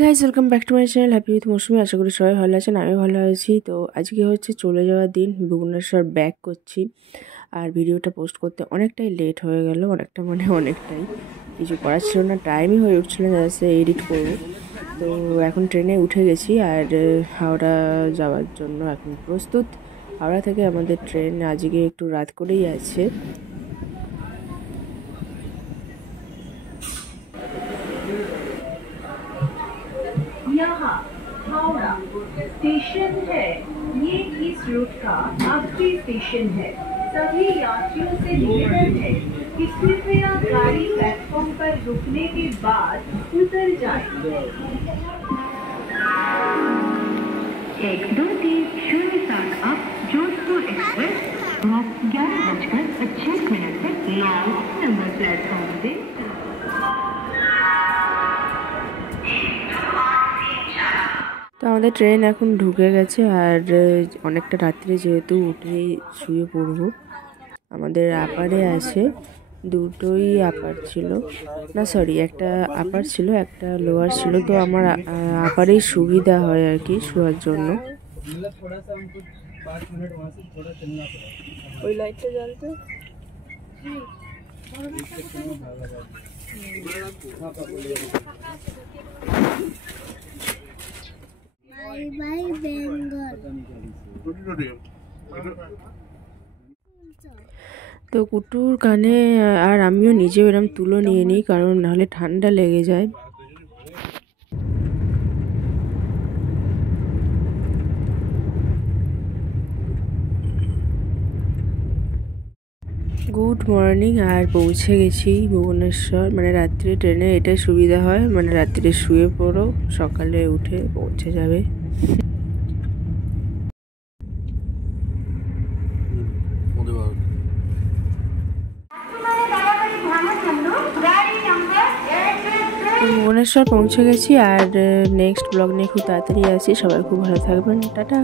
Guys, welcome back to my channel happy with Moushumi. আশা করি সবাই ভালো আছেন, আমি ভালো আছি। তো আজকে হচ্ছে চলে যাওয়ার দিন, ভুবনেশ্বর ব্যাক করছি। আর ভিডিওটা পোস্ট করতে অনেকটাই লেট হয়ে গেল, অনেকটাই কিছু করার ছিল না, টাইমই হয়ে উঠছিল না যাতে এডিট করবো। তো এখন ট্রেনে উঠে গেছি আর হাওড়া যাওয়ার জন্য এখন প্রস্তুত। হাওড়া থেকে আমাদের ট্রেন আজকে একটু রাত করেই আছে। यहाँ हावड़ा स्टेशन है। ये इस रूट का आखिरी स्टेशन है। सभी यात्रियों से निवेदन है कि कृपया गाड़ी प्लेटफॉर्म पर रुकने के बाद उतर जाएं। 12:07 अब जोधपुर एक्सप्रेस 11:25 तक लाल नंबर प्लेटफॉर्म से। তো আমাদের ট্রেন এখন ঢুকে গেছে আর অনেকটা রাত্রে যেহেতু উঠেই শুয়ে পড়বো। আমাদের আপারে আছে, দুটোই আপার ছিল না, সরি একটা আপার ছিল একটা লোয়ার ছিল। তো আমার আপারেই সুবিধা হয় আর কি শোয়ার জন্য। ওই লাইটটা জ্বালতে বাই বেঙ্গল। তো কুটুর কানে আর আমিও নিজেও এরম তুলো নিয়ে নিই, কারণ নাহলে ঠান্ডা লেগে যায়। গুড মর্নিং, আর পৌঁছে গেছি ভুবনেশ্বর। রাত্রে ট্রেনে এটাই সুবিধা হয়, রাত্রে শুয়ে পড়ো, সকালে উঠে পৌঁছে যাবে। ভুবনেশ্বর পৌঁছে গেছি আর নেক্সট ব্লগ নিয়ে খুব তাড়াতাড়ি আছি। সবাই খুব ভালো থাকবেন, টাটা।